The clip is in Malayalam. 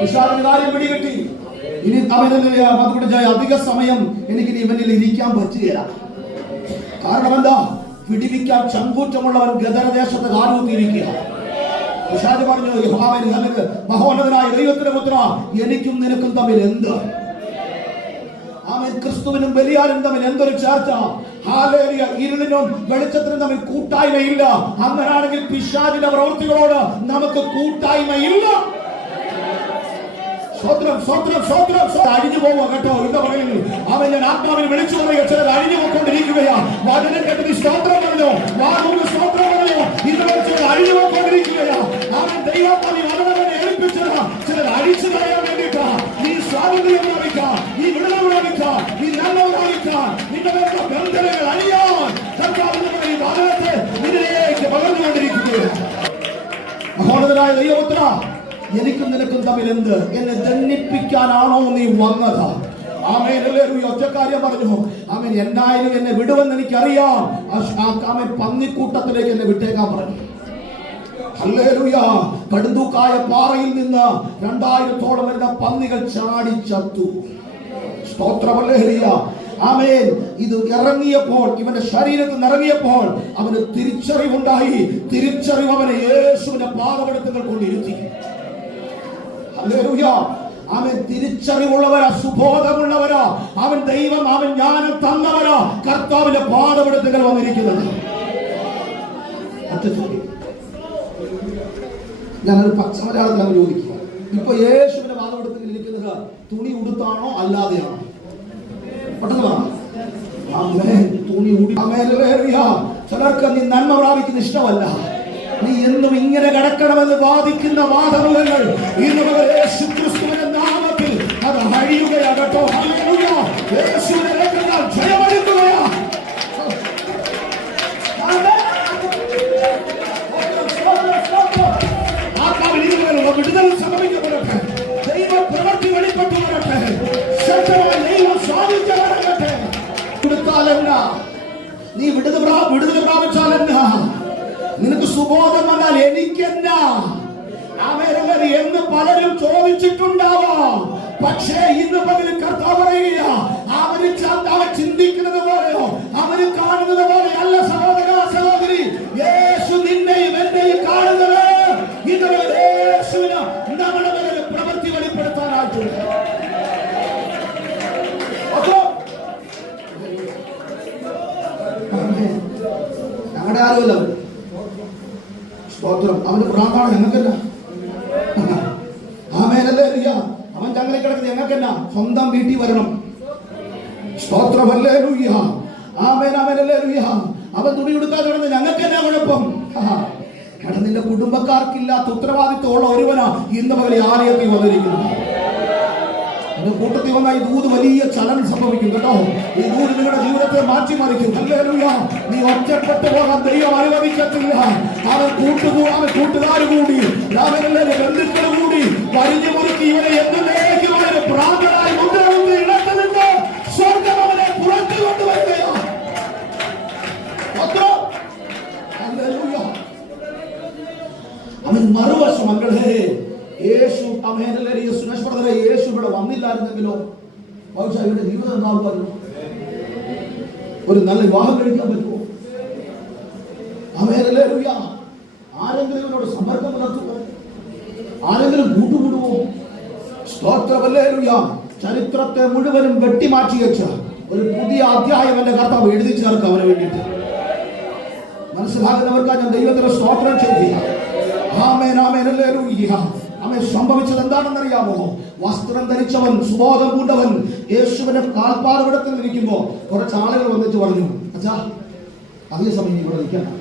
പിശാചിന് കാര്യം പിടികിട്ടി. ഇനി അധിക സമയം എനിക്ക് ഇവനിൽ ഇരിക്കാൻ പറ്റുകയില്ല. കാരണം എന്താ? പിടിപ്പിക്കാൻ ചങ്കൂറ്റമുള്ളവൻ ഗദരദേശത്ത് കാലൂത്തിയിരിക്കുക. പിശാച് പറഞ്ഞു, നിനക്ക് മഹോന്നതനായ ദൈവത്തിന്റെ പുത്ര, എനിക്കും നിനക്കും തമ്മിൽ എന്ത്? ആമേൻ. ക്രിസ്തുവിനും ബലിയാനും തമ്മിൽ എന്തൊരു ചേർച്ച! ഹല്ലേലൂയ. ഇരുളിനും വെളിച്ചത്തിനും തമ്മിൽ കൂട്ടായ്മയില്ല. അങ്ങനാണെങ്കിൽ പിശാചിന്റെ പ്രവൃത്തികളോട് നമുക്ക് കൂട്ടായ്മയില്ല. അഴിഞ്ഞു പോവുക കേട്ടോ. എന്താ പറയുന്നത്? അവൻ ഞാൻ ആത്മാവിനെ വിളിച്ചു പറയുക. ചിലർ അഴിഞ്ഞു പോയിക്കൊണ്ടിരിക്കുകയാ. വചനം കേട്ടത് സ്തോത്രം പറഞ്ഞോ, സ്തോത്രം പറഞ്ഞോ. ഇതുവരെ ചിലർ അഴിഞ്ഞു പോയിക്കൊണ്ടിരിക്കുകയാ. അവൻ ദൈവാത്മാവിനെ വചനത്തെ ഏൽപ്പിച്ചത് ചിലർ അഴിച്ചു കളയാൻ വേണ്ടിയിട്ടാ. ഈ സ്വാതന്ത്ര്യം പ്രാപിക്കാം, ഈ വിടുതൽ പ്രാപിക്കാം, ഈ നന്മ പ്രാപിക്കാം, നിന്റെ പേരുടെ ബന്ധനങ്ങൾ അഴിയാൻ ഈ വചനത്തെ നിന്നിലേക്ക് പകർന്നുകൊണ്ടിരിക്കുകയാണ്. മഹോന്നതനായ ദൈവപുത്ര, എനിക്കും നിനക്കും തമ്മിൽ എന്ത്? എന്നെ ദണ്ഡിപ്പിക്കാനാണോ നീ വന്നത്? ആമേൻ. ഒറ്റ കാര്യം പറഞ്ഞു. ആമേൻ. എന്നായാലും എന്നെ വിടുവെന്ന് എനിക്കറിയാം. ആമേൻ. പന്നിക്കൂട്ടത്തിലേക്ക് എന്നെ വിട്ടേക്കാൻ പറഞ്ഞു. ഹല്ലേലൂയ. കടുന്തൂക്കായ പാറയിൽ നിന്ന് 2000-ഓളം വരുന്ന പന്നികൾ ചാടി ചത്തു. സ്തോത്രം. ഹല്ലേലൂയ. ആമേൻ. ഇത് ഇറങ്ങിയപ്പോൾ, ഇവന്റെ ശരീരത്തിൽ നിന്ന് ഇറങ്ങിയപ്പോൾ അവന് തിരിച്ചറിവുണ്ടായി. തിരിച്ചറിവ് അവനെ യേശുവിന്റെ പാദപീഠത്തിൽ കൊണ്ടിരുത്തി. ഹല്ലേലൂയ. അവൻ തിരിച്ചറിവുള്ളവരാ, സുബോധമുള്ളവരാ. അവൻ ദൈവം, അവൻ ജ്ഞാനം തന്നവരാ കർത്താവിന്റെ പാദപീഠത്തിൽ വന്നിരിക്കുന്നത്. ഞാനൊരു പച്ച മലയാളത്തിൽ അങ്ങ് ചോദിക്കുക. ഇപ്പൊ യേശുവിന്റെ പാദപീഠത്തിൽ ഇരിക്കുന്നത് തുണി ഉടുത്താണോ അല്ലാതെയാണോ? പെട്ടെന്ന് പറ. തുണി ഉടി. ചിലർക്ക് നീ നന്മ പ്രാപിക്കുന്ന ഇഷ്ടമല്ല. നീ എന്നും ഇങ്ങനെ കിടക്കണമെന്ന് വാദിക്കുന്ന വാദമുഖങ്ങൾ ഇന്ന് യേശു ക്രിസ്തുവിന്റെ നാമത്തിൽ അത് അഴിയുകയാകട്ടോ. ഹല്ലേലൂയ. യേശുവിനെ രക്തത്താൽ ജയമെടുക്കുകയാ. ആത്മാവിൽ ഇരുവരുള്ള വിടുതൽ സംഭവിക്കപ്പെടട്ടെ. ദൈവ പ്രവൃത്തി വെളിപ്പെട്ടു വരട്ടെ. ശക്തമായ ദൈവം സ്വാധീനിച്ചു വരട്ടെ. കൊടുത്താലെന്ന നീ വിടുതൽ പ്രാപിച്ചാലെന്ന നിനക്ക് സുബോധം വന്നാൽ എനിക്കെന്നാ? എന്ന് പലരും ചോദിച്ചിട്ടുണ്ടാവാം. പക്ഷേ ഇന്ന് പകരം കർത്താവ് പറയുക, അവന് ചിന്തിക്കുന്നത് പോലെയോ അവന് കാണുന്നത് പോലെ അല്ല സഹോദര സഹോദരി. യേശു നിന്നെയും എന്നെയും കാണുന്നത്. ഇന്ന് യേശുവിന് നമ്മുടെ മേലെ പ്രവൃത്തി വെളിപ്പെടുത്താനായിട്ടുണ്ട്. ഞങ്ങളുടെ ആരുമല്ല സ്തോത്രം. അവന്റെ പ്രാന്താണ് ഞങ്ങൾക്കല്ല. ആമേനല്ലേലൂയ. അവൻ ചങ്ങല കിടക്കുന്നത് ഞങ്ങൾക്കല്ല. സ്വന്തം വീട്ടിൽ വരണം. സ്തോത്രം. ഹല്ലേലൂയ. ആമേൻ. ആമേനല്ലേലൂയ. അവൻ തുണി കൊടുക്കാതെ കിടന്ന് ഞങ്ങൾക്കെന്നാ കുഴപ്പം? കാരണം നിന്റെ കുടുംബക്കാർക്കില്ലാത്ത ഉത്തരവാദിത്വമുള്ള ഒരുവനാ ഇന്ന് പകൽ ആലയത്തിൽ വന്നിരിക്കുന്നു. കൂട്ടത്തിൽ വന്ന ഈ ദൂത് വലിയ ചലനം സംഭവിക്കും കേട്ടോ. ഈ ദൂത് നിങ്ങളുടെ ജീവിതത്തെ മാറ്റിമറിക്കും. ഹല്ലേലൂയ. നീ ഒറ്റപ്പെട്ടു പോകാൻ ദൈവം അനുവദിക്കത്തില്ല. അവൻ കൂട്ടുകാർ കൂടി, ബന്ധുക്കൾ കൂടി വരിഞ്ഞു മുറുക്കി ഇവരെ എന്നേക്കും അവരെ പ്രാന്തരായി മുദ്രകുത്തി ഇടത്തു നിന്ന് സ്വർഗ്ഗം അവനെ പുറത്തു കൊണ്ടുവരികയാണ്. അവൻ മറുവശം മക്കളെ യേശു യേശു ഇവിടെ വന്നില്ലായിരുന്നെങ്കിലോ ബഹുശാ ഇവരുടെ ജീവിതം എന്താകുമായിരുന്നു? ഒരു നല്ല വിവാഹം കഴിക്കാൻ പറ്റുമോ? ആരെങ്കിലും ഇവനോട് സമ്പർക്കം പുലർത്തുമോ? ആരെങ്കിലും കൂട്ടുകൂടുമോ? സ്തോത്രമല്ലേലൂയ. ചരിത്രത്തെ മുഴുവനും വെട്ടിമാറ്റി വെച്ച ഒരു പുതിയ അധ്യായം എന്റെ കർത്താവ് എഴുതി ചേർക്കുക അവന് വേണ്ടിയിട്ട്. മനസ്സിലാകുന്നവർക്കാ ഞാൻ ദൈവത്തിന് സ്തോത്രം ചെയ്യുക. ആമേൻ. ആമേൻ. ഹല്ലേലൂയ. അവൻ സംഭവിച്ചത് എന്താണെന്നറിയാമോ? വസ്ത്രം ധരിച്ചവൻ, സുബോധം പൂണ്ടവൻ യേശുവിന്റെ കാൽപ്പാടുവിടത്തിൽ ഇരിക്കുമ്പോ കുറച്ച് ആളുകൾ വന്നിട്ട് പറഞ്ഞു, അച്ഛാ അധിക സമയം ഇവിടെ നിൽക്കണം.